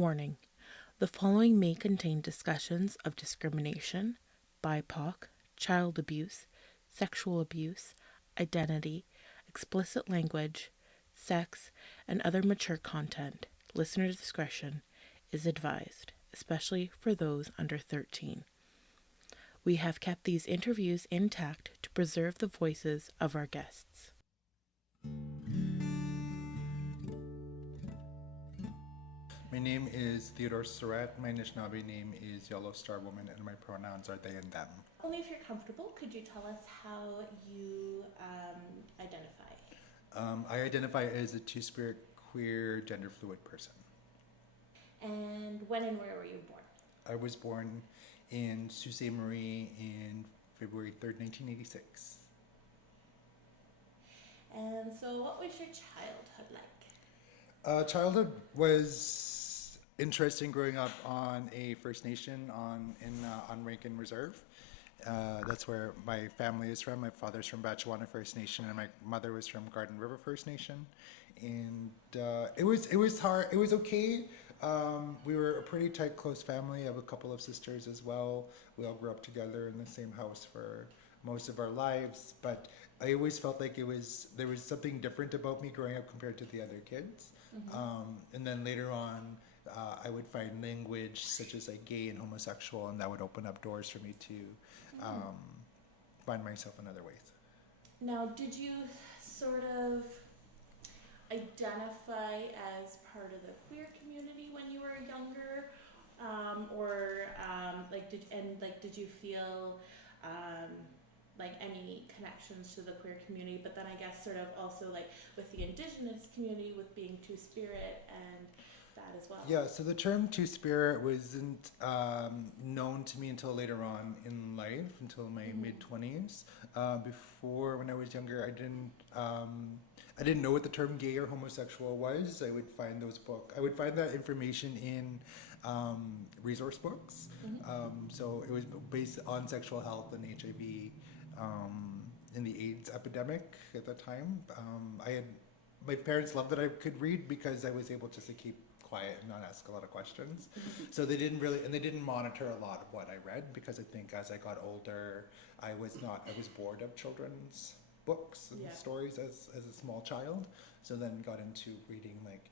Warning: the following may contain discussions of discrimination, BIPOC, child abuse, sexual abuse, identity, explicit language, sex, and other mature content. Listener discretion is advised, especially for those under 13. We have kept these interviews intact to preserve the voices of our guests. My name is Theodore Surratt. My Anishinaabe name is Yellow Star Woman, and my pronouns are they and them. Only if you're comfortable, could you tell us how you identify? I identify as a two-spirit, queer, gender-fluid person. And when and where were you born? I was born in Sault Ste. Marie in February 3rd, 1986. And so what was your childhood like? Childhood was interesting growing up on a First Nation on Rankin Reserve. That's where my family is from. My father's from Bette U Wanna First Nation, and my mother was from Garden River First Nation. And it was hard. It was okay. We were a pretty tight, close family. I have a couple of sisters as well. We all grew up together in the same house for most of our lives. But I always felt like there was something different about me growing up compared to the other kids. Mm-hmm. And then later on, I would find language such as like gay and homosexual, and that would open up doors for me to find myself in other ways. Now, did you sort of identify as part of the queer community when you were younger, did you feel like any connections to the queer community? But then I guess sort of also like with the Indigenous community, with being Two-Spirit and that as well. Yeah, so the term Two-Spirit wasn't known to me until later on in life, until my mid-20s. Before, when I was younger, I didn't know what the term gay or homosexual was. I would find that information in resource books. So it was based on sexual health and HIV and the AIDS epidemic at the time. My parents loved that I could read because I was able just to keep quiet and not ask a lot of questions. So they didn't monitor a lot of what I read, because I think as I got older, I was bored of children's books and stories as a small child. So then got into reading like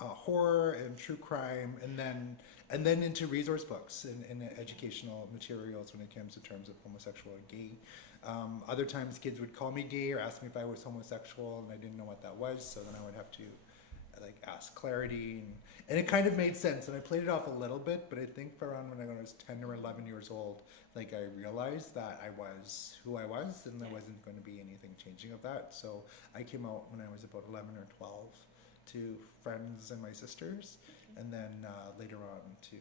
horror and true crime, and then into resource books and educational materials when it comes to terms of homosexual and gay. Other times kids would call me gay or ask me if I was homosexual, and I didn't know what that was, so then I would have to like ask clarity, and it kind of made sense, and I played it off a little bit, but I think around when I was 10 or 11 years old, like I realized that I was who I was, and there wasn't going to be anything changing of that. So I came out when I was about 11 or 12 to friends and my sisters, and then later on to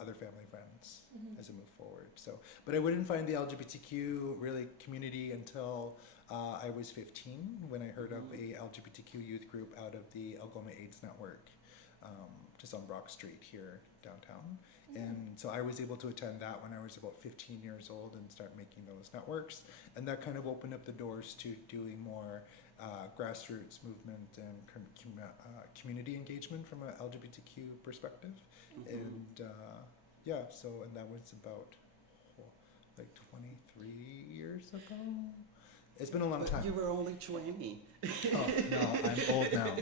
other family friends as I moved forward. So, but I wouldn't find the LGBTQ really community until I was 15, when I heard of a LGBTQ youth group out of the Algoma AIDS Network, just on Brock Street here downtown. And so I was able to attend that when I was about 15 years old and start making those networks. And that kind of opened up the doors to doing more grassroots movement and community engagement from an LGBTQ perspective. And and that was about like 23 years ago. It's been a long time. You were only 20. Oh no, I'm old now.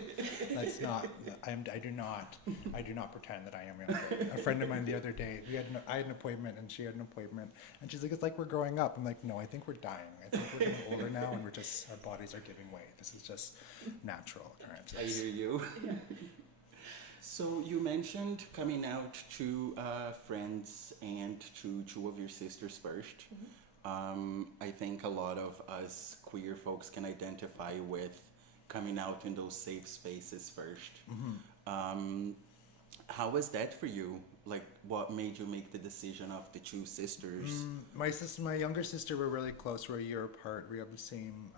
That's not. I do not pretend that I am younger. A friend of mine the other day, I had an appointment and she had an appointment, and she's like, "It's like we're growing up." I'm like, "No, I think we're dying. I think we're getting older now, and our bodies are giving way. This is just natural occurrences." I hear you. Yeah. So you mentioned coming out to friends and to two of your sisters first. I think a lot of us queer folks can identify with coming out in those safe spaces first. How was that for you? Like, what made you make the decision of the two sisters? My younger sister, we're really close. We're a year apart. We have the same.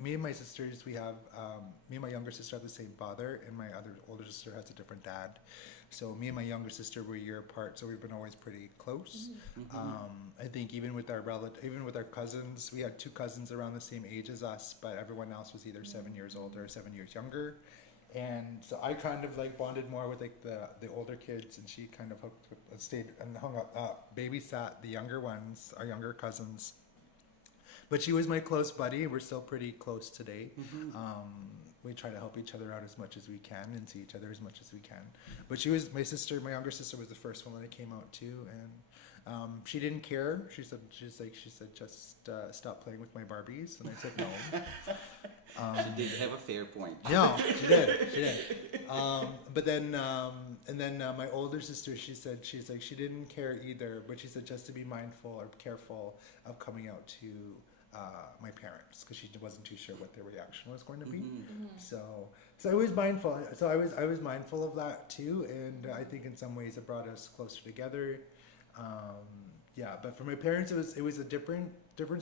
Me and my sisters, me and my younger sister have the same father, and my other older sister has a different dad. So me and my younger sister were a year apart, so we've been always pretty close. I think even with our cousins, we had two cousins around the same age as us, but everyone else was either 7 years older or 7 years younger. And so I kind of like bonded more with like the older kids, and she kind of stayed and hung up, babysat the younger ones, our younger cousins. But she was my close buddy. We're still pretty close today. We try to help each other out as much as we can and see each other as much as we can. But she was my sister. My younger sister was the first one that came out too, and she didn't care. She said just stop playing with my Barbies, and I said no. She did have a fair point. No, she did. But then, and then my older sister, she's like, she didn't care either, but she said just to be mindful or careful of coming out to my parents, because she wasn't too sure what their reaction was going to be. So I was mindful. So I was mindful of that too, and I think in some ways it brought us closer together. Yeah, but for my parents, it was a different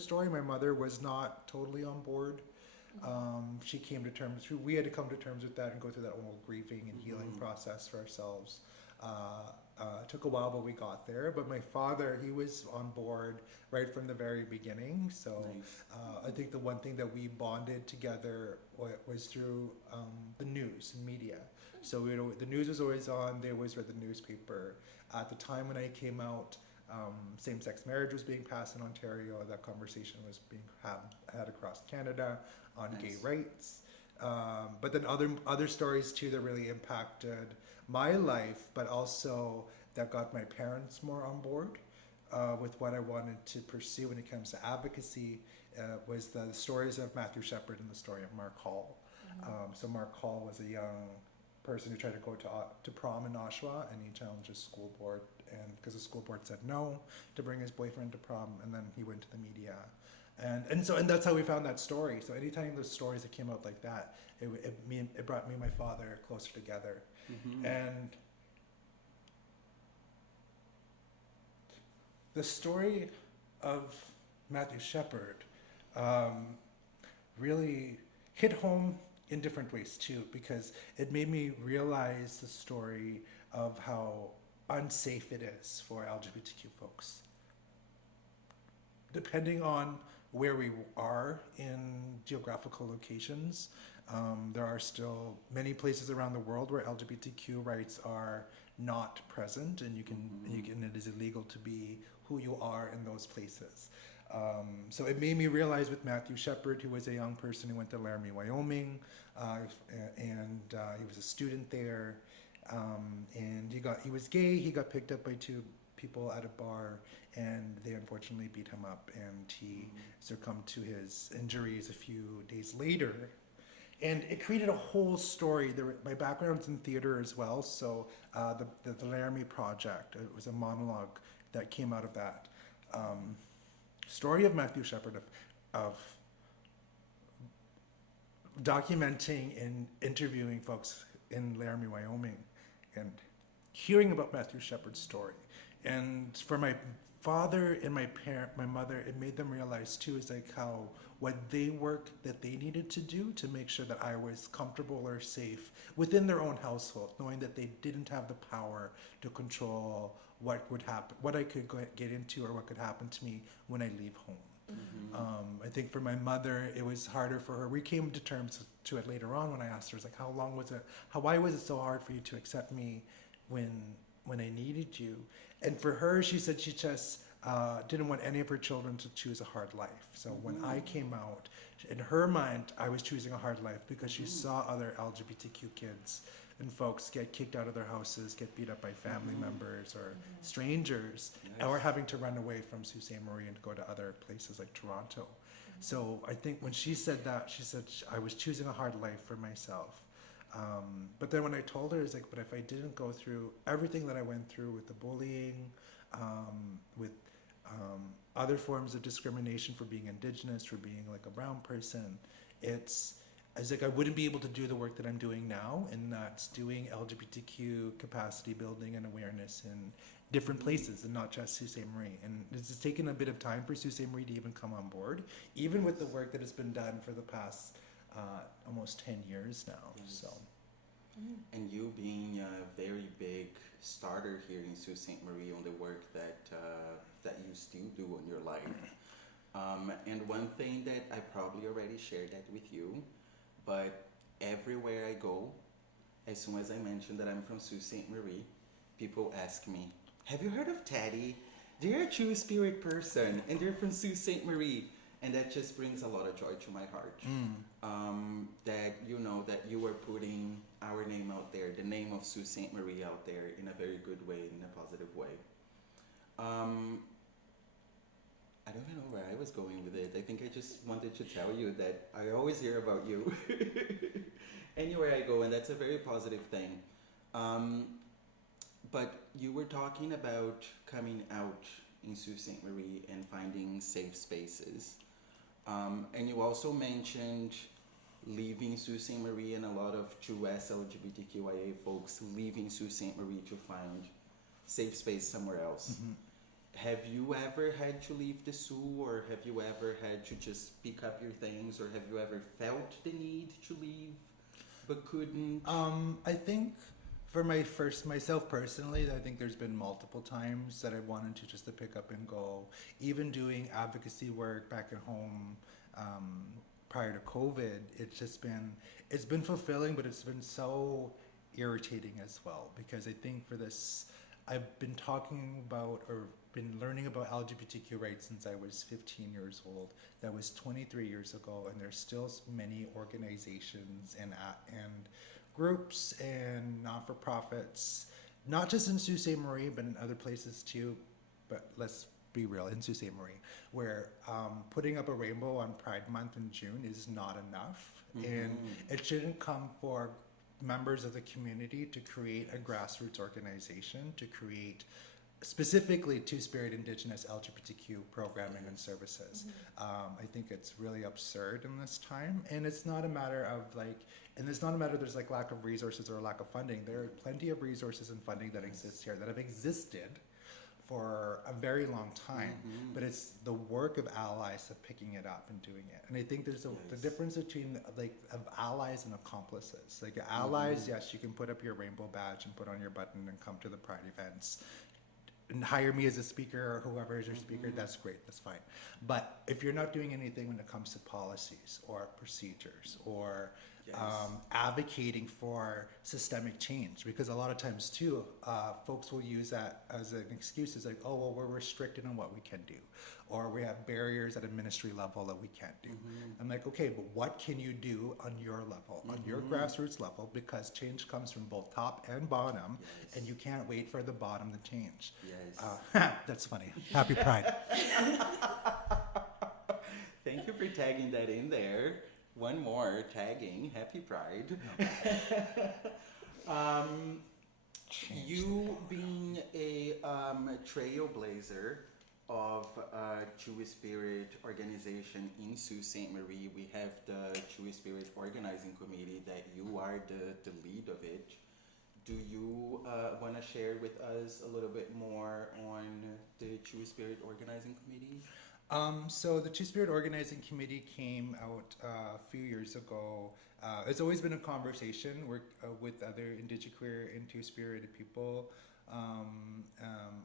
story. My mother was not totally on board. She came to terms. We had to come to terms with that and go through that whole grieving and healing process for ourselves. It took a while, but we got there. But my father, he was on board right from the very beginning. So I think the one thing that we bonded together was through the news and media. So the news was always on. They always read the newspaper. At the time when I came out, same-sex marriage was being passed in Ontario. That conversation was being had across Canada on gay rights. But then other stories too that really impacted my life, but also that got my parents more on board with what I wanted to pursue when it comes to advocacy, was the stories of Matthew Shepard and the story of Mark Hall. So Mark Hall was a young person who tried to go to prom in Oshawa, and he challenged his school board, and because the school board said no to bring his boyfriend to prom, and then he went to the media. And that's how we found that story. So anytime there's stories that came out like that, it brought me and my father closer together. And the story of Matthew Shepard really hit home in different ways too, because it made me realize the story of how unsafe it is for LGBTQ folks. Depending on where we are in geographical locations, there are still many places around the world where LGBTQ rights are not present, and it is illegal to be who you are in those places. So it made me realize with Matthew Shepard, who was a young person who went to Laramie, Wyoming, and he was a student there, and he was gay. He got picked up by two people at a bar, and they unfortunately beat him up, and he succumbed to his injuries a few days later. And it created a whole story. My background's in theater as well, so the Laramie Project, it was a monologue that came out of that. Story of Matthew Shepard, of documenting and interviewing folks in Laramie, Wyoming, and hearing about Matthew Shepard's story. And for my father and my mother, it made them realize too, is like how what work that they needed to do to make sure that I was comfortable or safe within their own household, knowing that they didn't have the power to control what would happen, what I could get into, or what could happen to me when I leave home. I think for my mother, it was harder for her. We came to terms to it later on when I asked her, like, why was it so hard for you to accept me when I needed you? And for her, she said she just didn't want any of her children to choose a hard life. So when I came out, in her mind, I was choosing a hard life because she saw other LGBTQ kids and folks get kicked out of their houses, get beat up by family members or strangers, or having to run away from Sault Ste. Marie and go to other places like Toronto. So I think when she said that, she said I was choosing a hard life for myself. But then when I told her, it's like, but if I didn't go through everything that I went through with the bullying, with other forms of discrimination for being Indigenous, for being like a brown person, I was like, I wouldn't be able to do the work that I'm doing now, and that's doing LGBTQ capacity building and awareness in different places and not just Sault Ste. Marie. And it's taken a bit of time for Sault Ste. Marie to even come on board, even with the work that has been done for the past almost 10 years now. So. And you being a very big starter here in Sault Ste. Marie on the work that you still do in your life. And one thing that I probably already shared that with you, but everywhere I go, as soon as I mention that I'm from Sault Ste. Marie, people ask me, have you heard of Teddy? They're a true spirit person and they're from Sault Ste. Marie. And that just brings a lot of joy to my heart. That you know that you are putting our name out there, the name of Sault Ste. Marie out there in a very good way, in a positive way. I don't even know where I was going with it. I think I just wanted to tell you that I always hear about you anywhere I go, and that's a very positive thing. But you were talking about coming out in Sault Ste. Marie and finding safe spaces. And you also mentioned leaving Sault Ste. Marie, and a lot of true LGBTQIA folks leaving Sault Ste. Marie to find safe space somewhere else. Have you ever had to leave the Sioux, or have you ever had to just pick up your things, or have you ever felt the need to leave but couldn't? I think for myself personally, I think there's been multiple times that I wanted to just to pick up and go. Even doing advocacy work back at home prior to COVID, it's been fulfilling, but it's been so irritating as well, because I think for this, I've been talking about or been learning about LGBTQ rights since I was 15 years old. That was 23 years ago, and there's still many organizations and groups and not-for-profits, not just in Sault Ste. Marie, but in other places too. But let's be real, in Sault Ste. Marie, where putting up a rainbow on Pride Month in June is not enough. And it shouldn't come for members of the community to create a grassroots organization to create specifically Two-Spirit Indigenous LGBTQ programming and services. I think it's really absurd in this time, and it's not a matter of there's like lack of resources or lack of funding. There are plenty of resources and funding that exist here that have existed for a very long time, but it's the work of allies of picking it up and doing it. And I think there's the difference between of allies and accomplices. Like allies, yes, you can put up your rainbow badge and put on your button and come to the Pride events and hire me as a speaker or whoever is your speaker, that's great, that's fine. But if you're not doing anything when it comes to policies or procedures or advocating for systemic change, because a lot of times too, folks will use that as an excuse. It's like, oh, well, we're restricted on what we can do, or we have barriers at a ministry level that we can't do. I'm like, okay, but what can you do on your level, on your grassroots level? Because change comes from both top and bottom, and you can't wait for the bottom to change. That's funny. Happy Pride. Thank you for tagging that in there. One more tagging. Happy Pride. You being a trailblazer of Jewish Spirit organization in Sault Ste. Marie, we have the Jewish Spirit Organizing Committee that you are the lead of it. Do you want to share with us a little bit more on the Jewish Spirit Organizing Committee? So the Two-Spirit Organizing Committee came out a few years ago. It's always been a conversation with other Indigenous, queer, and Two-Spirited people,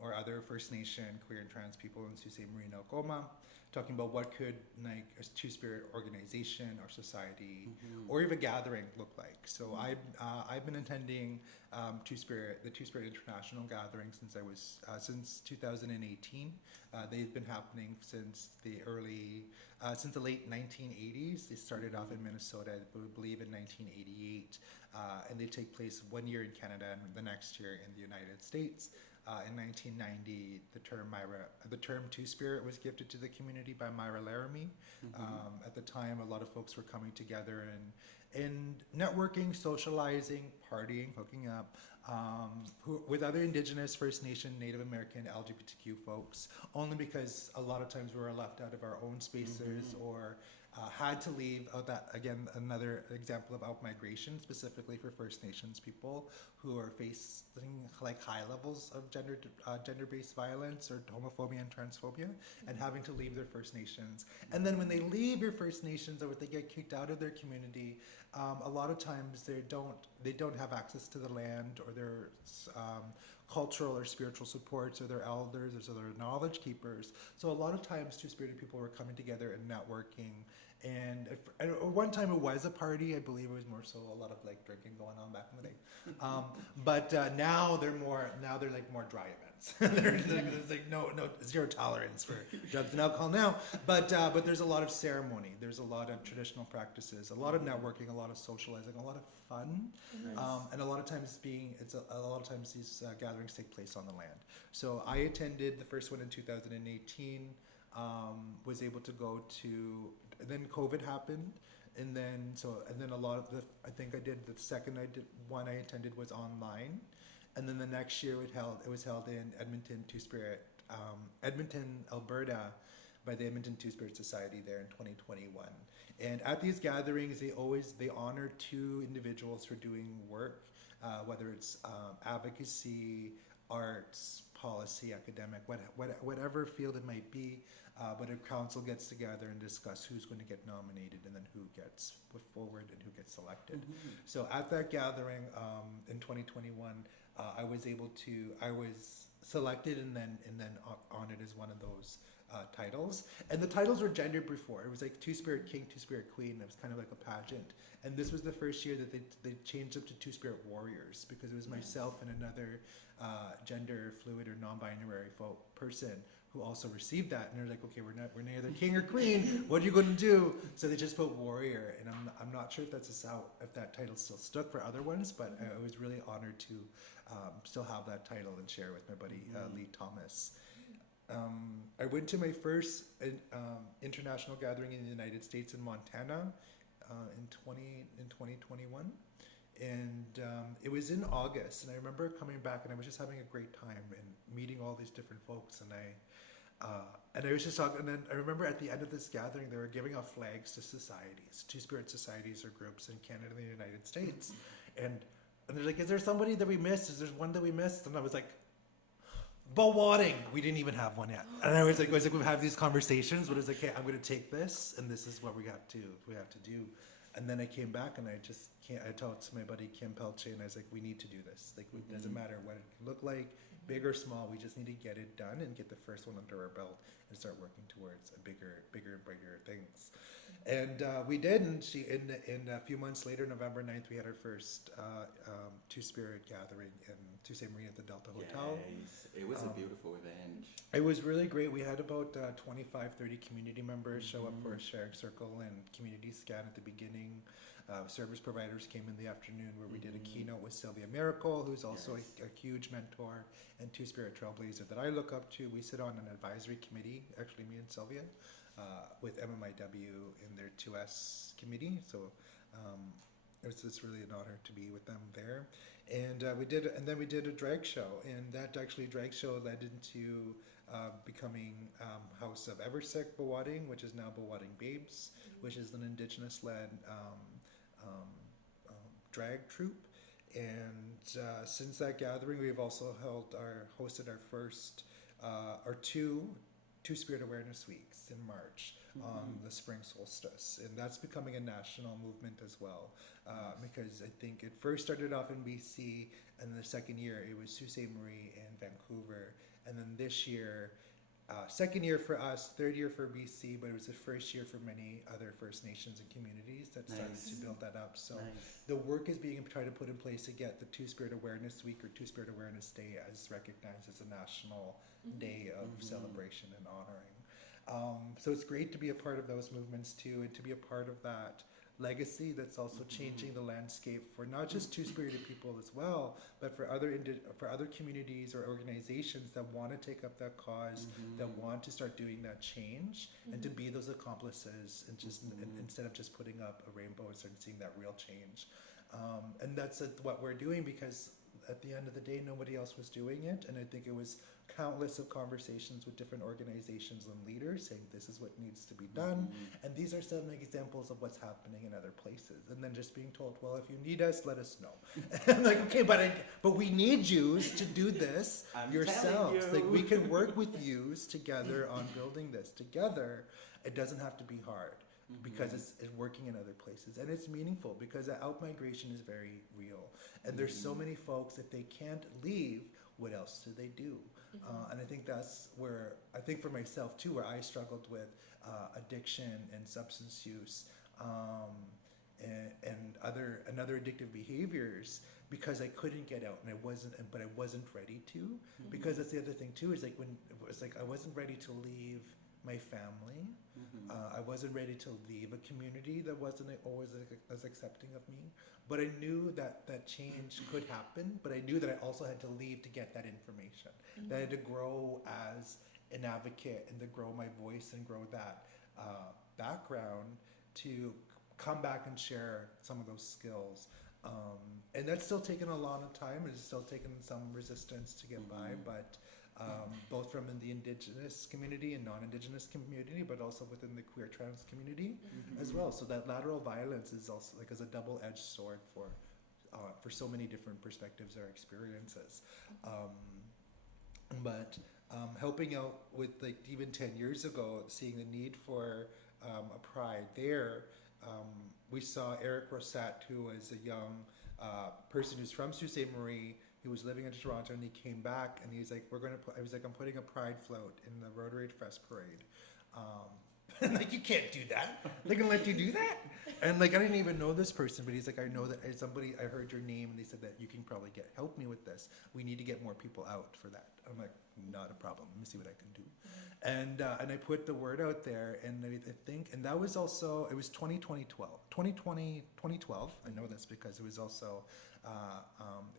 or other First Nation, queer, and trans people in Sault Ste. Marie and Algoma, talking about what could like a Two-Spirit organization or society or even gathering look like. So I've been attending the Two-Spirit International Gathering since 2018. They've been happening since the late 1980s. They started off in Minnesota, I believe, in 1988, and they take place 1 year in Canada and the next year in the United States. In 1990, the term Two-Spirit was gifted to the community by Myra Laramie. At the time, a lot of folks were coming together and networking, socializing, partying, hooking up with other Indigenous, First Nation, Native American, LGBTQ folks, only because a lot of times we were left out of our own spaces or had to leave. Again, another example of out-migration, specifically for First Nations people who are facing like high levels of gender-based violence or homophobia and transphobia, and having to leave their First Nations. And then when they leave your First Nations or they get kicked out of their community, a lot of times they don't have access to the land or their cultural or spiritual supports or their elders or their knowledge keepers. So a lot of times Two-Spirited people were coming together and networking And at one time it was a party. I believe it was more so a lot of like drinking going on back in the day. But now they're like more dry events. There's like no zero tolerance for drugs and alcohol now. But there's a lot of ceremony. There's a lot of traditional practices, a lot of networking, a lot of socializing, a lot of fun, and a lot of times these gatherings take place on the land. So I attended the first one in 2018. Was able to go to. And then COVID happened, and then a lot of I think I did the second one I attended was online, and then the next year it was held in Edmonton Two-Spirit, Edmonton, Alberta, by the Edmonton Two-Spirit Society there in 2021. And at these gatherings, they honor two individuals for doing work, whether it's advocacy, arts, policy, academic, whatever field it might be. But a council gets together and discuss who's going to get nominated and then who gets put forward and who gets selected. So at that gathering in 2021, I was selected and then honored as one of those titles. And the titles were gendered before. It was like Two-Spirit King, Two-Spirit Queen. It was kind of like a pageant. And this was the first year that they changed up to Two-Spirit Warriors, because it was myself and another gender fluid or non-binary person who also received that, and they're like, okay, we're neither king or queen. What are you going to do? So they just put warrior, and I'm not sure if that title still stuck for other ones, but I was really honored to still have that title and share with my buddy Lee Thomas. I went to my first international gathering in the United States in Montana in 2021. And it was in August, and I remember coming back, and I was just having a great time and meeting all these different folks. And I was just talking, and then I remember at the end of this gathering, they were giving out flags to societies, Two-Spirit societies or groups in Canada and the United States. And they're like, is there somebody that we missed? Is there one that we missed? And I was like, Bawating. We didn't even have one yet. And I was like, we have these conversations, but it was like, okay, I'm going to take this, and this is what we have to do. And then I came back, and I talked to my buddy Kim Pelche, and I was like, we need to do this. Like, it doesn't matter what it look like, big or small, we just need to get it done and get the first one under our belt and start working towards bigger things. And we did, and in a few months later, November 9th, we had our first Two-Spirit gathering in Sault Ste. Marie at the Delta Hotel. Yes, it was a beautiful event. It was really great. We had about 25, 30 community members show up for a sharing circle and community scan at the beginning. Service providers came in the afternoon where we did a keynote with Sylvia Miracle, who's also a huge mentor and Two-Spirit trailblazer that I look up to. We sit on an advisory committee, actually me and Sylvia, with MMIW in their 2S committee. So it was just really an honor to be with them there. And we did a drag show, and that drag show led into becoming House of Eversick Bawating, which is now Bawating Babes, which is an Indigenous-led drag troupe. And since that gathering, we've also hosted our first Two-Spirit Awareness Weeks in March on the spring solstice, and that's becoming a national movement as well, because I think it first started off in BC, and the second year it was Sault Ste. Marie and Vancouver, and then this year, second year for us, third year for BC, but it was the first year for many other First Nations and communities that started to build that up. So the work is being tried to put in place to get the Two-Spirit Awareness Week or Two-Spirit Awareness Day as recognized as a national day of celebration and honoring. So it's great to be a part of those movements too, and to be a part of that legacy that's also changing the landscape for not just Two-Spirited people as well, but for other communities or organizations that want to take up that cause, that want to start doing that change, and to be those accomplices, and just instead of just putting up a rainbow and start seeing that real change. And that's what we're doing, because at the end of the day, nobody else was doing it, and I think it was countless of conversations with different organizations and leaders saying this is what needs to be done, and these are some examples of what's happening in other places, and then just being told, well, if you need us, let us know. And I'm like, okay, but we need yous to do this yourselves. You. Like, we can work with yous together on building this together. It doesn't have to be hard, because it's working in other places, and it's meaningful, because the out-migration is very real, and there's so many folks, if they can't leave, what else do they do? And I think that's where, I think for myself too, where I struggled with addiction and substance use and other addictive behaviors, because I couldn't get out and I wasn't ready to. Because that's the other thing too, is like when it was like I wasn't ready to leave my family. I wasn't ready to leave a community that wasn't always as accepting of me. But I knew that change could happen, but I knew that I also had to leave to get that information. That I had to grow as an advocate and to grow my voice and grow that background to come back and share some of those skills. And that's still taken a lot of time. It's still taken some resistance to get by, but both from the Indigenous community and non-Indigenous community, but also within the queer trans community as well. So that lateral violence is also like as a double-edged sword for so many different perspectives or experiences. But helping out with, like, even 10 years ago, seeing the need for a pride there, we saw Eric Rosette, who was a young person who's from Sault Ste. Marie. He was living in Toronto, and he came back, and he's like, I'm putting a pride float in the Rotary Fest parade. And like, you can't do that. They're gonna let you do that? And like, I didn't even know this person, but he's like, I know that I heard your name, and they said that you can probably help me with this. We need to get more people out for that. I'm like, not a problem. Let me see what I can do. And I put the word out there, and I think, and that was also, it was 2012. I know this because it was also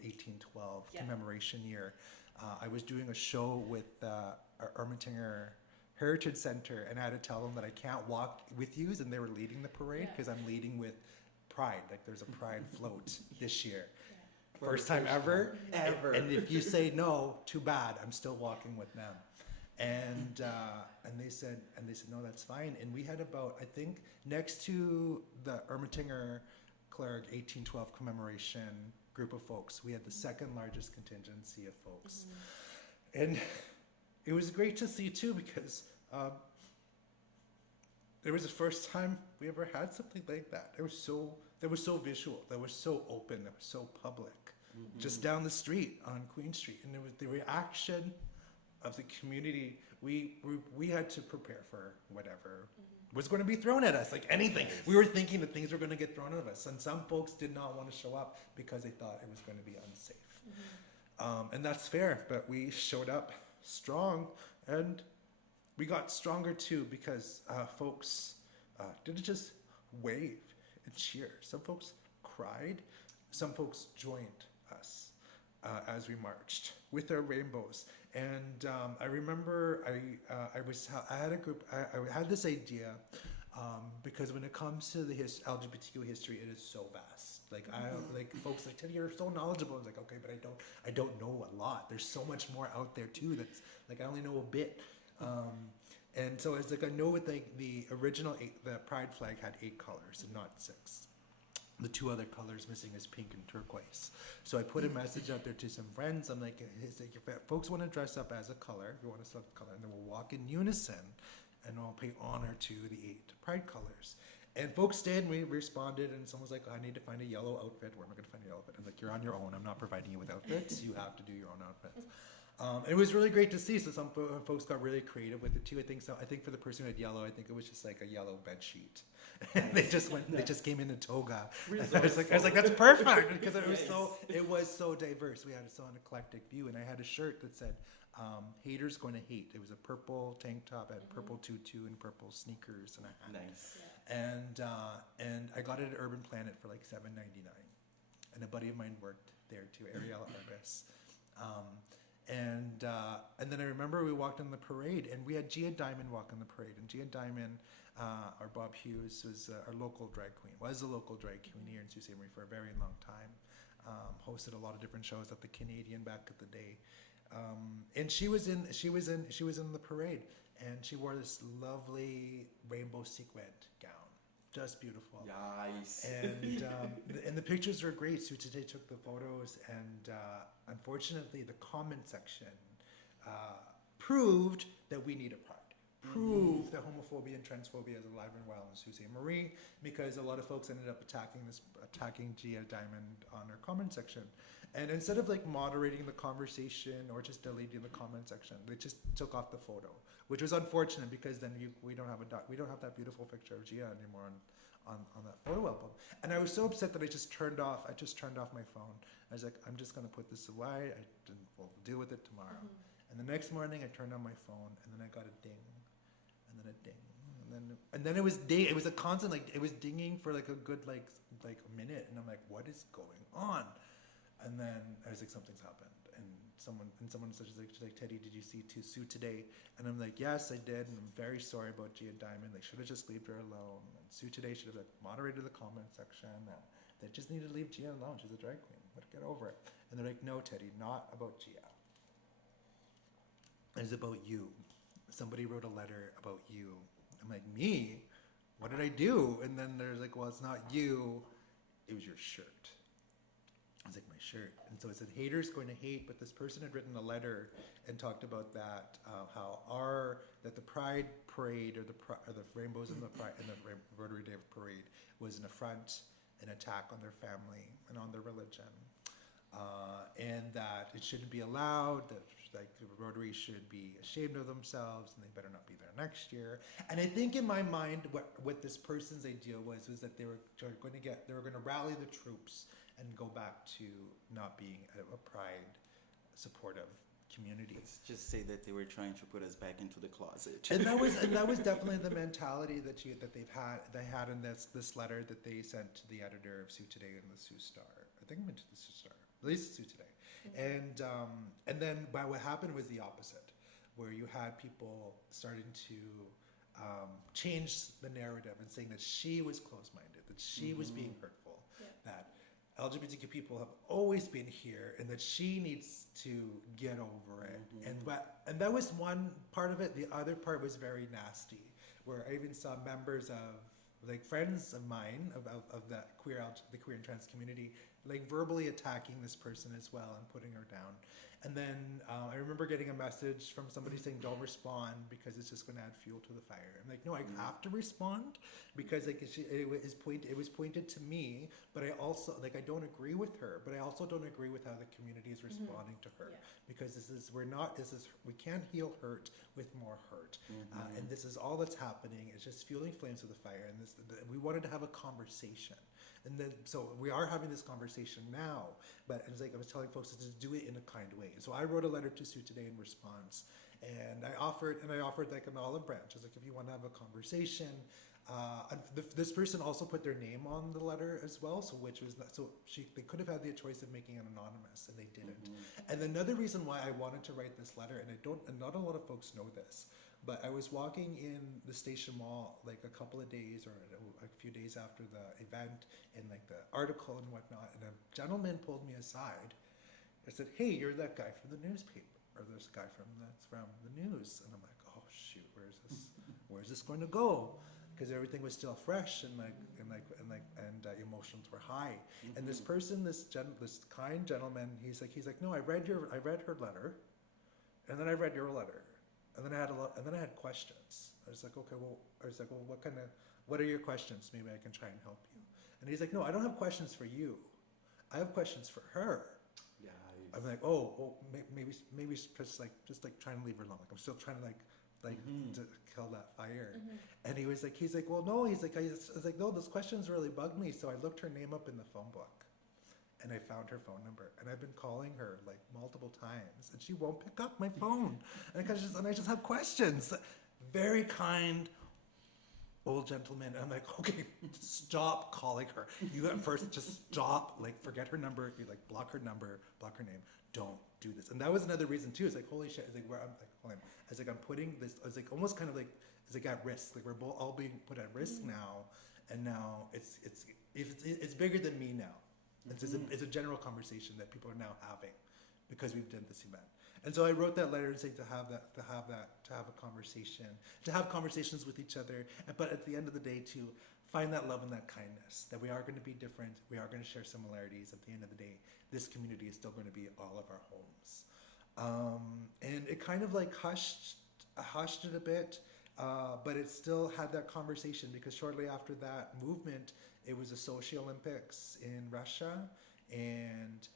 1812 commemoration year. I was doing a show with Ermitinger Heritage Center, and I had to tell them that I can't walk with you, and they were leading the parade because I'm leading with Pride. Like, there's a Pride float this year. First time ever. And if you say no, too bad. I'm still walking with them. And they said no, that's fine. And we had about, I think, next to the Ermitinger Clerg 1812 commemoration group of folks, we had the second largest contingency of folks. And it was great to see too, because it was the first time we ever had something like that. It was so visual, that was so open, that was so public. Just down the street on Queen Street, and it was the reaction of the community. We had to prepare for whatever was going to be thrown at us, like anything. We were thinking that things were going to get thrown at us, and some folks did not want to show up because they thought it was going to be unsafe. And that's fair, but we showed up strong, and we got stronger too, because folks didn't just wave and cheer. Some folks cried. Some folks joined us as we marched with our rainbows. And I remember I had a group. I had this idea because when it comes to the LGBTQ history, it is so vast. Like like folks like, Teddy, you're so knowledgeable. I was like, okay, but I don't know a lot. There's so much more out there too. That's like, I only know a bit. And so it's like, I know with like the original the Pride flag had 8 colors and not 6. The 2 other colors missing is pink and turquoise. So I put a message out there to some friends. I'm like, if folks want to dress up as a color, if you want to select the color, and then we'll walk in unison, and we'll pay honor to the 8 Pride colors. And folks did, and we responded, and someone was like, I need to find a yellow outfit. Where am I going to find a yellow outfit? I'm like, you're on your own. I'm not providing you with outfits. You have to do your own outfits. It was really great to see. So some folks got really creative with it too. I think for the person who had yellow, I think it was just like a yellow bed sheet. They just came in a toga. I was like, that's perfect, because it was so diverse. We had an eclectic view, and I had a shirt that said, haters gonna hate. It was a purple tank top, had purple tutu and purple sneakers and a hat. Nice. And I got it at Urban Planet for like $7.99. And a buddy of mine worked there too, Ariella Arbus. And then I remember we walked in the parade, and we had Gia Diamond walk in the parade. And Gia Diamond, or Bob Hughes, was a local drag queen. Was a local drag queen here in Sault Ste. Marie for a very long time. Hosted a lot of different shows at the Canadian back in the day. And she was in the parade, and she wore this lovely rainbow sequin gown. Just beautiful. Nice. And the pictures were great. So today took the photos, and unfortunately, the comment section proved that we need a pride. prove that homophobia and transphobia is alive and well in Sault Ste. Marie, because a lot of folks ended up attacking Gia Diamond on her comment section. And instead of like moderating the conversation or just deleting the comment section, they just took off the photo, which was unfortunate because then we don't have that beautiful picture of Gia anymore on that photo album. And I was so upset that I just turned off my phone. I was like, I'm just gonna put this away. We'll deal with it tomorrow. And the next morning I turned on my phone and then I got a ding. And then a ding. And then it was ding. It was a constant, like it was dinging for like a good like a minute. And I'm like, what is going on? And then I was like, something's happened. And someone said, she's like, Teddy, did you see Sue today? And I'm like, yes, I did. And I'm very sorry about Gia Diamond. They should have just left her alone. And Sue today should have like moderated the comment section. They just need to leave Gia alone. She's a drag queen. But get over it. And they're like, no, Teddy, not about Gia. It's about you. Somebody wrote a letter about you. I'm like, me? What did I do? And then they're like, well, it's not you. It was your shirt. I was like, my shirt. And so it said, haters going to hate, but this person had written a letter and talked about that, that the Pride Parade or the Rainbows in the Pride and the Rotary Day Parade was an affront, an attack on their family and on their religion. And that it shouldn't be allowed, that like the Rotary should be ashamed of themselves and they better not be there next year. And I think in my mind, what this person's idea was that they were going to rally the troops and go back to not being a Pride supportive community. Let's just say that they were trying to put us back into the closet. And that was definitely the mentality that they had in this letter that they sent to the editor of Sioux Today and the Sioux Star. I think it went to the Sioux Star, at least Sioux Today. And then what happened was the opposite, where you had people starting to change the narrative and saying that she was closed-minded, that she was being hurtful, that LGBTQ people have always been here and that she needs to get over it. And that was one part of it. The other part was very nasty, where I even saw members of, like friends of mine of the queer and trans community, like verbally attacking this person as well and putting her down. And then I remember getting a message from somebody saying, don't respond because it's just going to add fuel to the fire. I'm like, no, I have to respond because like it was pointed to me, but I also, like, I don't agree with her, but I also don't agree with how the community is responding to her because we can't heal hurt with more hurt. And this is all that's happening. It's just fueling flames of the fire. And we wanted to have a conversation. And then, so we are having this conversation now, but it was like I was telling folks to do it in a kind way. And so I wrote a letter to Sue Today in response, and I offered like an olive branch. I was like, if you want to have a conversation, this person also put their name on the letter as well. So they could have had the choice of making it anonymous, and they didn't. And another reason why I wanted to write this letter, and not a lot of folks know this, but I was walking in the Station Mall like a couple of days or a few days after the event and like the article and whatnot, and a gentleman pulled me aside. I said, hey, you're that guy from the newspaper, or this guy from the news. And I'm like, oh shoot, where's this going to go? Because everything was still fresh and emotions were high. And this person, this kind gentleman, he's like, no, I read her letter, and then I read your letter. And then I had questions. I was like, okay, well, what are your questions? Maybe I can try and help you. And he's like, no, I don't have questions for you. I have questions for her. Yeah. I'm like, oh, maybe just trying to leave her alone. Like I'm still trying to to kill that fire. And he's like, well, no. I was like, no, those questions really bugged me. So I looked her name up in the phone book. And I found her phone number, and I've been calling her like multiple times, and she won't pick up my phone. And I just have questions. Very kind old gentleman. And I'm like, okay, stop calling her. You at first just stop, like forget her number, you like block her number, block her name. Don't do this. And that was another reason too. It's like, holy shit. It's like where I'm like, hold on. I was like, I'm putting this. I was like, almost kind of like, it's like at risk. Like we're both all being put at risk now, and now it's bigger than me now. It's a general conversation that people are now having because we've done this event. And so I wrote that letter and saying to have a conversation, to have conversations with each other, but at the end of the day to find that love and that kindness, that we are going to be different, we are going to share similarities. At the end of the day, this community is still going to be all of our homes. And it kind of like hushed it a bit. but it still had that conversation because shortly after that movement, it was the Sochi Olympics in Russia, and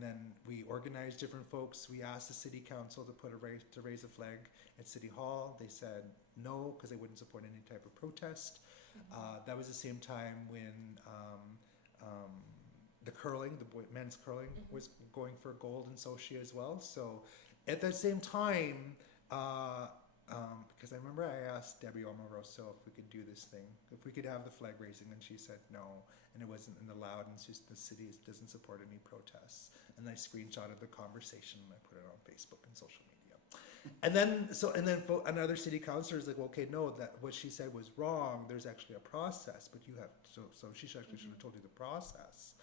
then we organized different folks. We asked the city council to raise a flag at City Hall. They said no because they wouldn't support any type of protest. That was the same time when the curling, men's curling, was going for gold in Sochi as well. So at that same time, because I remember I asked Debbie Omaroso if we could do this thing, if we could have the flag raising, and she said no, and it wasn't allowed, and the city doesn't support any protests. And I screenshotted the conversation and I put it on Facebook and social media. And then another city councilor is like, well, okay, no, that what she said was wrong. There's actually a process, but you have so she actually should have told you the process.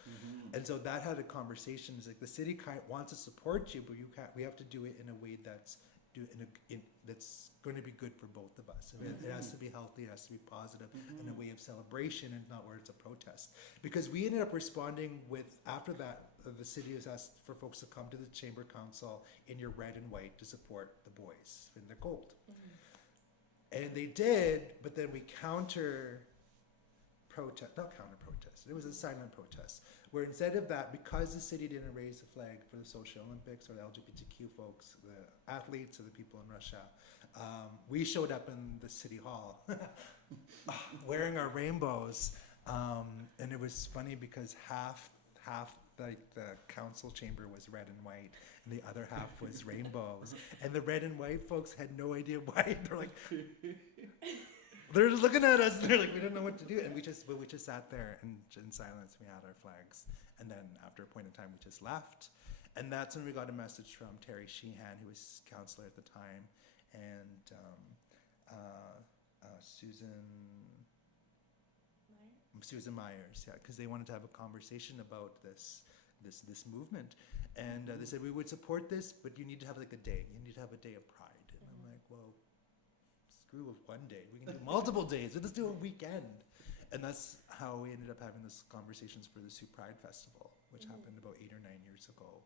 And so that had a conversation. It's like the city wants to support you, but we have to do it in a way that's that's going to be good for both of us. It has to be healthy, it has to be positive, and a way of celebration, and not where it's a protest. Because we ended up responding with, after that, the city has asked for folks to come to the chamber council in your red and white to support the boys in the gold. And they did, but then we it was a silent protest, where instead of that, because the city didn't raise the flag for the Social Olympics or the LGBTQ folks, the athletes or the people in Russia, we showed up in the city hall wearing our rainbows. And it was funny because half like the council chamber was red and white, and the other half was rainbows. And the red and white folks had no idea why. They're like, they're just looking at us, and they're like, we don't know what to do. And we just sat there in silence. We had our flags. And then after a point in time, we just left. And that's when we got a message from Terry Sheehan, who was counselor at the time, and Susan Myers, yeah, because they wanted to have a conversation about this movement. And they said, we would support this, but you need to have like a day. You need to have a day of pride. And I'm like, well, screw with one day. We can do multiple days. Let's do a weekend. And that's how we ended up having these conversations for the Sault Pride Festival, which happened about 8 or 9 years ago,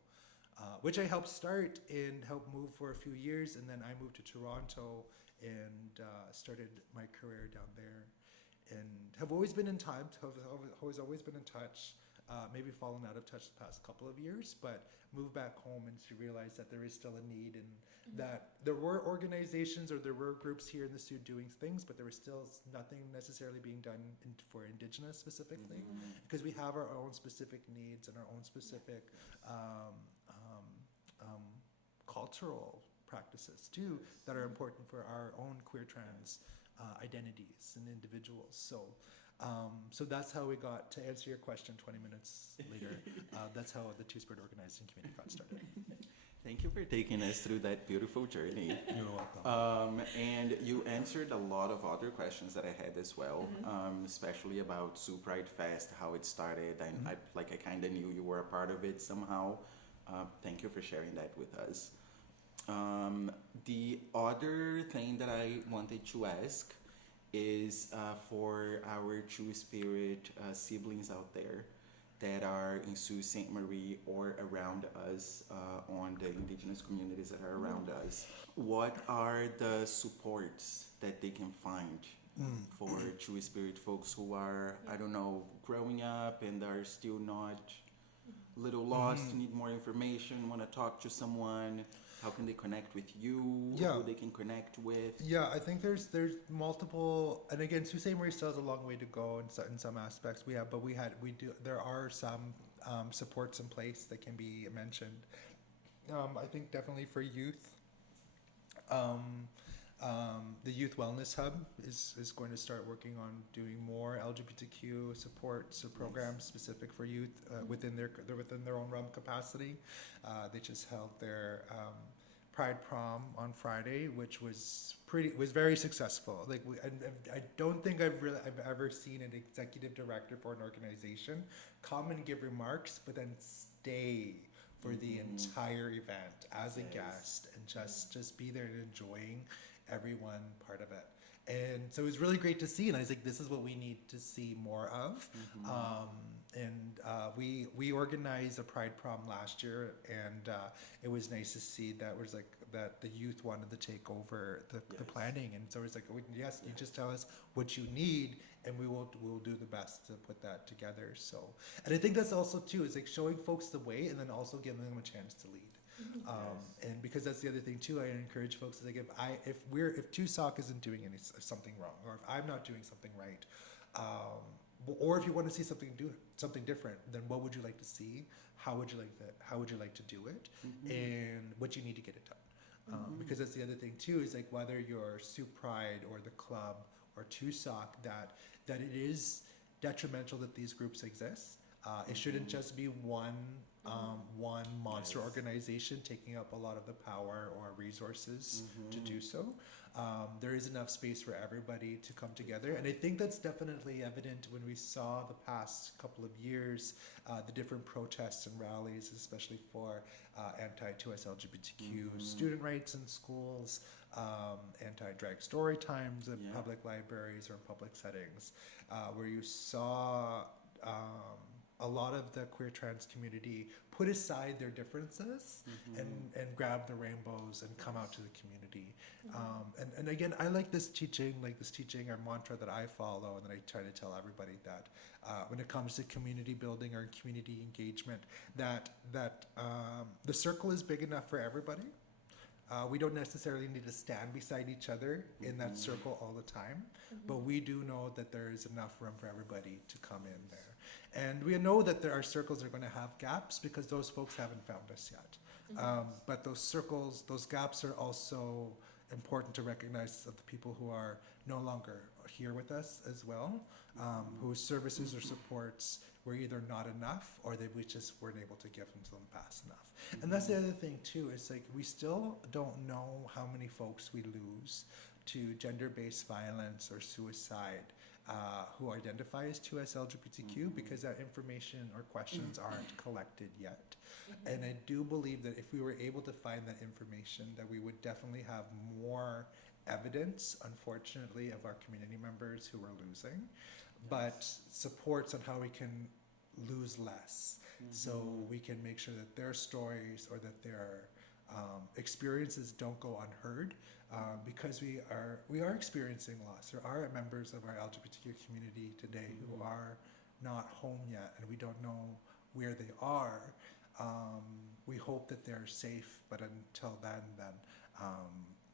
which I helped start and helped move for a few years. And then I moved to Toronto and started my career down there, and have always been in touch, always been in touch. Maybe fallen out of touch the past couple of years, but moved back home and to realize that there is still a need, and that there were organizations or there were groups here in the Sault doing things, but there was still nothing necessarily being done for Indigenous specifically, because we have our own specific needs and our own specific cultural practices too that are important for our own queer trans identities and individuals. So that's how we got, to answer your question 20 minutes later, that's how the Two-Spirit Organizing Committee got started. Thank you for taking us through that beautiful journey. You're welcome. And you answered a lot of other questions that I had as well, especially about Sault Pride Fest, how it started, and I kind of knew you were a part of it somehow. Thank you for sharing that with us. The other thing that I wanted to ask is for our True Spirit siblings out there that are in Sault Ste. Marie or around us, on the Indigenous communities that are around us, what are the supports that they can find for True Spirit folks who are, I don't know, growing up and are still not a little lost, need more information, want to talk to someone? How can they connect with you? Yeah. Who they can connect with? Yeah, I think there's multiple, and again, Sault Ste. Marie still has a long way to go in some aspects. There are some supports in place that can be mentioned. I think definitely for youth, the Youth Wellness Hub is going to start working on doing more LGBTQ support programs specific for youth within their own realm capacity. They just held their Pride Prom on Friday, which was very successful. Like I don't think I've ever seen an executive director for an organization come and give remarks, but then stay for the entire event as a guest and just be there and enjoying everyone part of it. And so it was really great to see, and I was like, this is what we need to see more of. We organized a Pride Prom last year, and it was nice to see that was like that the youth wanted to take over the planning, and so it's like, yes, you just tell us what you need, and we'll do the best to put that together. So, and I think that's also too is like showing folks the way, and then also giving them a chance to lead. And because that's the other thing too, I encourage folks is like if 2SOC isn't doing something wrong, or if I'm not doing something right, or if you want to see something different, then what would you like to see? How would you like to do it? And what you need to get it done. Because that's the other thing too is like whether you're Sault Pride or the club or 2SOC, that it is detrimental that these groups exist. It shouldn't just be one monster organization taking up a lot of the power or resources to do so. There is enough space for everybody to come together, and I think that's definitely evident when we saw the past couple of years, the different protests and rallies, especially for anti-2S LGBTQ student rights in schools, anti-drag story times in public libraries or in public settings, where you saw a lot of the queer trans community put aside their differences and grab the rainbows and come out to the community. And again, I like this teaching or mantra that I follow, and that I try to tell everybody that when it comes to community building or community engagement, that the circle is big enough for everybody. We don't necessarily need to stand beside each other in that circle all the time, but we do know that there is enough room for everybody to come in there. And we know that there are circles that are going to have gaps because those folks haven't found us yet. But those gaps are also important to recognize of the people who are no longer here with us as well, whose services or supports were either not enough or we just weren't able to give them to them fast enough. And that's the other thing too, is like we still don't know how many folks we lose to gender-based violence or suicide who identify as 2S LGBTQ because that information or questions aren't collected yet. And I do believe that if we were able to find that information, that we would definitely have more evidence, unfortunately, of our community members who are losing, but supports on how we can lose less. So we can make sure that their stories or that their experiences don't go unheard, because we are experiencing loss. There are members of our LGBTQ community today who are not home yet, and we don't know where they are. We hope that they're safe, but until then,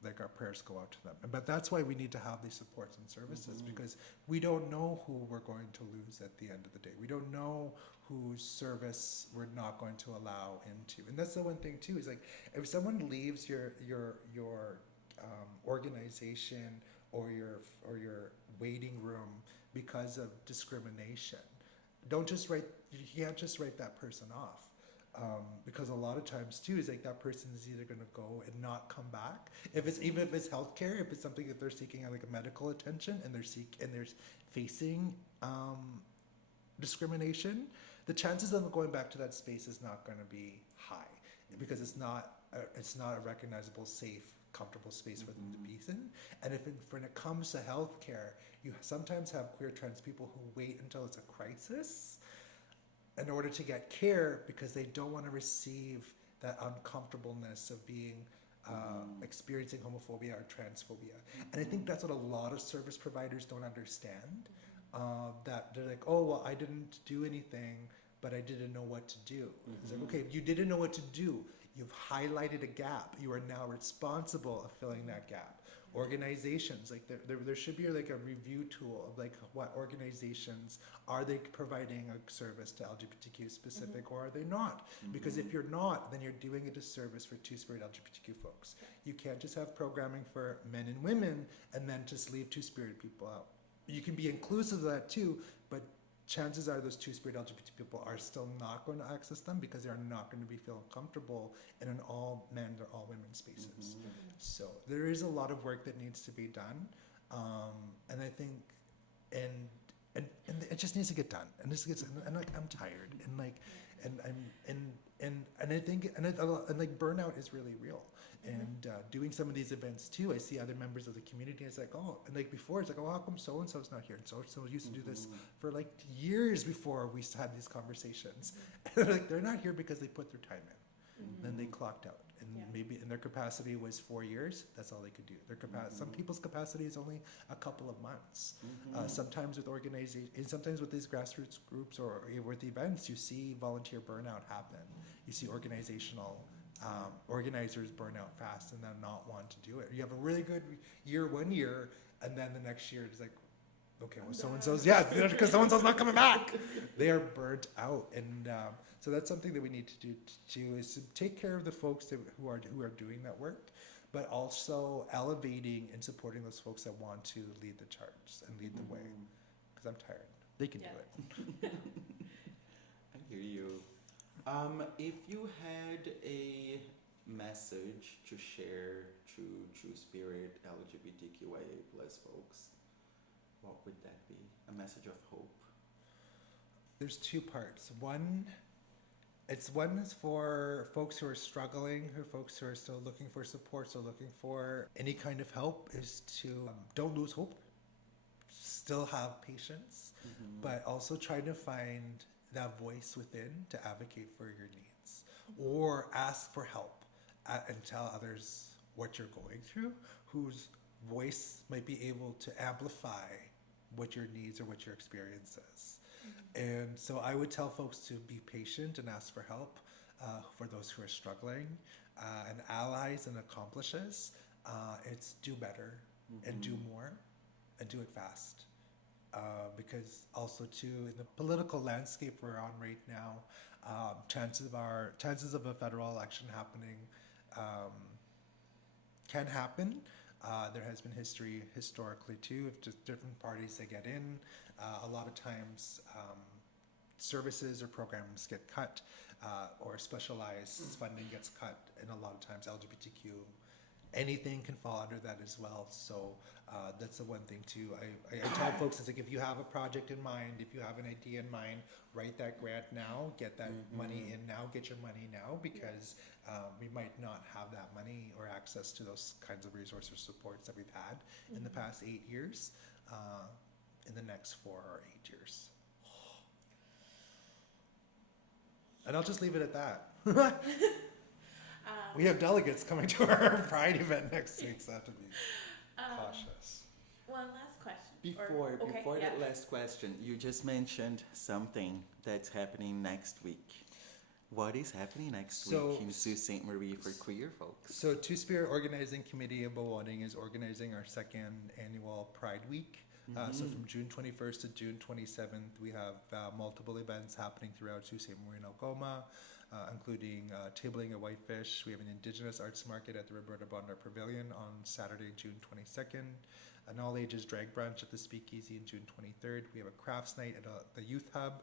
like our prayers go out to them. But that's why we need to have these supports and services, because we don't know who we're going to lose at the end of the day. We don't know whose service we're not going to allow into. And that's the one thing too, is like if someone leaves your organization or your waiting room because of discrimination, you can't just write that person off. Because a lot of times too is like that person is either going to go and not come back. Even if it's healthcare, if it's something that they're seeking like a medical attention and they're facing discrimination, the chances of them going back to that space is not going to be high, because it's not a recognizable, safe, comfortable space for them to be in. And when it comes to healthcare, you sometimes have queer trans people who wait until it's a crisis in order to get care, because they don't want to receive that uncomfortableness of being experiencing homophobia or transphobia. And I think that's what a lot of service providers don't understand, that they're like, oh, well, I didn't do anything, but I didn't know what to do. It's like, okay, you didn't know what to do. You've highlighted a gap. You are now responsible of filling that gap. Organizations, like there should be like a review tool of like what organizations are they providing a service to LGBTQ specific, or are they not? Because if you're not, then you're doing a disservice for Two-Spirit LGBTQ folks. You can't just have programming for men and women and then just leave Two-Spirit people out. You can be inclusive of that too, but chances are those Two-Spirit LGBT people are still not going to access them, because they're not going to be feeling comfortable in an all men or all women spaces. So there is a lot of work that needs to be done, and I think, and it just needs to get done. And this gets, and like I'm tired, and like, and I think, and like burnout is really real. And doing some of these events too, I see other members of the community. It's like, oh, and like before, it's like, oh, how come so and so's not here? And so used to do this for like years before we had these conversations. And like they're not here because they put their time in, then they clocked out, and Yeah. maybe in their capacity was 4 years. That's all they could do. Their some people's capacity is only a couple of months. Sometimes with organization, and sometimes with these grassroots groups or with events, you see volunteer burnout happen. You see organizational organizers burn out fast and then not want to do it. You have a really good year 1 year, and then the next year it's like, okay, well, so-and-so's, because so-and-so's not coming back. They are burnt out. And so that's something that we need to do is to take care of the folks who are doing that work, but also elevating and supporting those folks that want to lead the charge and lead the way. Because I'm tired. They can do it. I hear you. If you had a message to share to True Spirit LGBTQIA plus folks, what would that be? A message of hope? There's two parts. One is for folks who are struggling, folks who are still looking for support, still looking for any kind of help, is to don't lose hope, still have patience, but also try to find that voice within to advocate for your needs or ask for help and tell others what you're going through, whose voice might be able to amplify what your needs or what your experience is. And so I would tell folks to be patient and ask for help for those who are struggling, and allies and accomplices. It's do better and do more and do it fast. Because also too, in the political landscape we're on right now, chances of a federal election happening can happen. There has been history historically too of just different parties that get in. A lot of times services or programs get cut, or specialized funding gets cut, and a lot of times LGBTQ, anything can fall under that as well. So that's the one thing too. I tell folks, it's like, if you have a project in mind, if you have an idea in mind, write that grant now, get that money in now, get your money now, because we might not have that money or access to those kinds of resources or supports that we've had in the past 8 years, in the next 4 or 8 years. And I'll just leave it at that. We have delegates coming to our Pride event next week, so I have to be cautious. One last question. Before that last question, you just mentioned something that's happening next week. What is happening next week in Sault Ste. Marie for queer folks? So Two Spirit Organizing Committee of Bawating is organizing our second annual Pride Week. So from June 21st to June 27th, we have multiple events happening throughout Sault Ste. Marie and Algoma, including tabling at Whitefish. We have an Indigenous Arts Market at the Roberta Bondar Pavilion on Saturday, June 22nd. An all-ages drag brunch at the Speakeasy on June 23rd. We have a crafts night at the Youth Hub.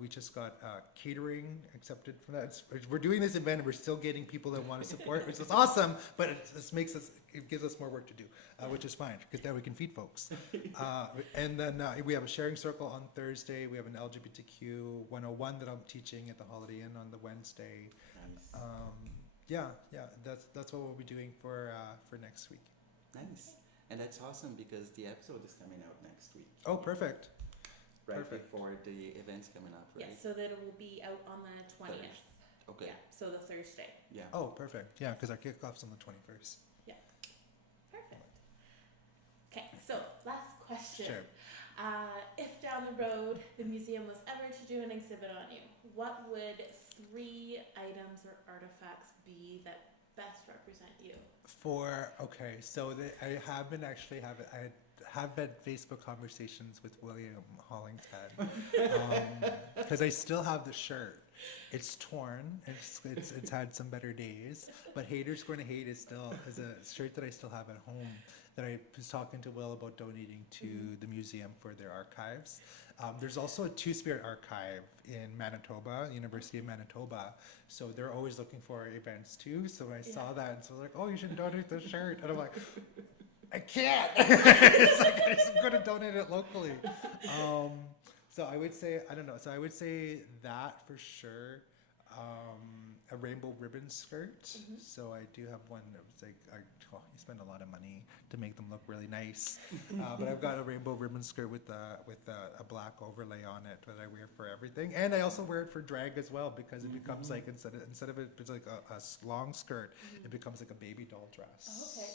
We just got catering accepted from that. We're doing this event and we're still getting people that want to support, which is awesome, but it gives us more work to do, which is fine, because now we can feed folks. And then we have a sharing circle on Thursday. We have an LGBTQ 101 that I'm teaching at the Holiday Inn on the Wednesday. Nice. That's what we'll be doing for next week. Nice. And that's awesome because the episode is coming out next week. Oh, perfect. Right Perfect. before the event's coming up, right? Yes, so that it will be out on the 20th. Okay. Yeah, so the Thursday. Yeah. Oh, perfect. Yeah, because our kickoff's on the 21st. Perfect. Okay, so last question. Sure. If down the road the museum was ever to do an exhibit on you, what would 3 items or artifacts be that best represent you? I have been I have had Facebook conversations with William Hollingshead, because I still have the shirt. It's torn. It's had some better days, but Haters Gonna Hate is a shirt that I still have at home that I was talking to Will about donating to the museum for their archives. There's also a Two Spirit archive in Manitoba, University of Manitoba, so they're always looking for events too. So when I saw that, and so I was like, oh, you should donate the shirt, and I'm like, I can't. It's like, I'm going to donate it locally. So I would say, I don't know. So I would say that for sure. A rainbow ribbon skirt. So I do have one that was like oh, you spend a lot of money to make them look really nice. But I've got a rainbow ribbon skirt with a black overlay on it that I wear for everything, and I also wear it for drag as well because it becomes like instead of it it's like a long skirt, it becomes like a baby doll dress. Oh, okay.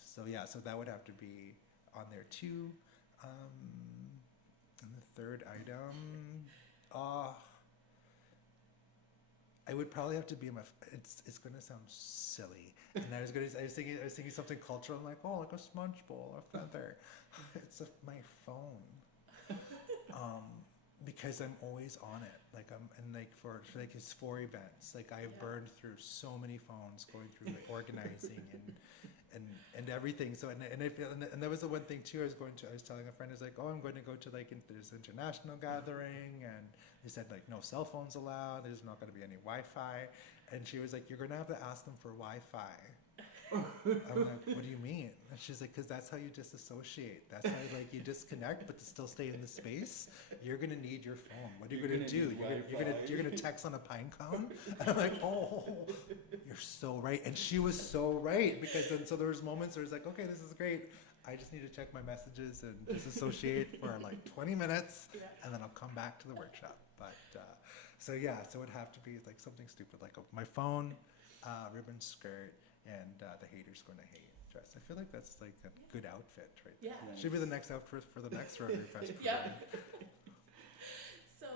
So, Yeah. so that would have to be on there too. And the third item, I would probably have to be it's gonna sound silly, and I was thinking something cultural. I'm like, oh, like a smudge bowl, a feather. It's my phone, because I'm always on it. Like for it's 4 events. Like I've burned through so many phones going through like organizing and everything. So and I feel and that was the one thing too. I was telling a friend, I was like, oh, I'm going to go to like this international gathering, and they said like no cell phones allowed. There's not going to be any Wi-Fi, and she was like, you're going to have to ask them for Wi-Fi. I'm like, what do you mean? And she's like, because that's how you disassociate. That's how like you disconnect, but to still stay in the space. You're gonna need your phone. What are you gonna do? You're gonna text on a pine cone? And I'm like, oh, you're so right. And she was so right, because then so there was moments where it's like, okay, this is great. I just need to check my messages and disassociate for like 20 minutes, and then I'll come back to the workshop. But so it would have to be like something stupid like my phone, ribbon skirt, and the haters gonna hate dress. I feel like that's like a good outfit right there. Yeah. Should be the next outfit for the next Rotary Fest. Yeah. So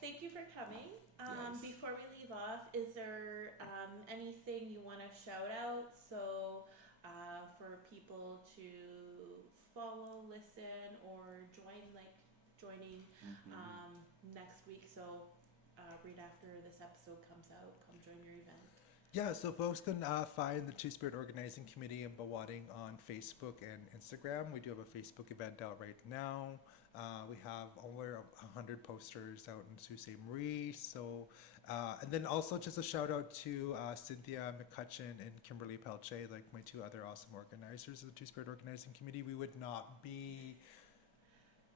thank you for coming. Yes. Before we leave off, is there anything you want to shout out? So for people to follow, listen, or joining next week. So right after this episode comes out, come join your event. Yeah, so folks can find the Two-Spirit Organizing Committee in Bawating on Facebook and Instagram. We do have a Facebook event out right now. We have over 100 posters out in Sault Ste. Marie. So, and then also just a shout out to Cynthia McCutcheon and Kimberly Pelche, like my 2 other awesome organizers of the Two-Spirit Organizing Committee.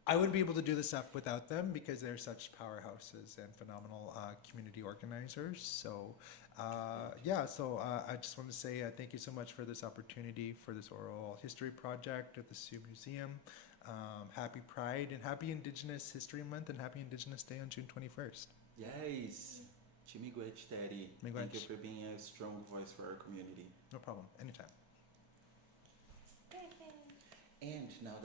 I wouldn't be able to do this stuff without them, because they're such powerhouses and phenomenal community organizers. So, I just want to say thank you so much for this opportunity for this oral history project at the Sioux Museum. Happy Pride and happy Indigenous History Month and happy Indigenous Day on June 21st. Yes. Chimigwech, Daddy. Thank you for being a strong voice for our community. No problem. Anytime. And now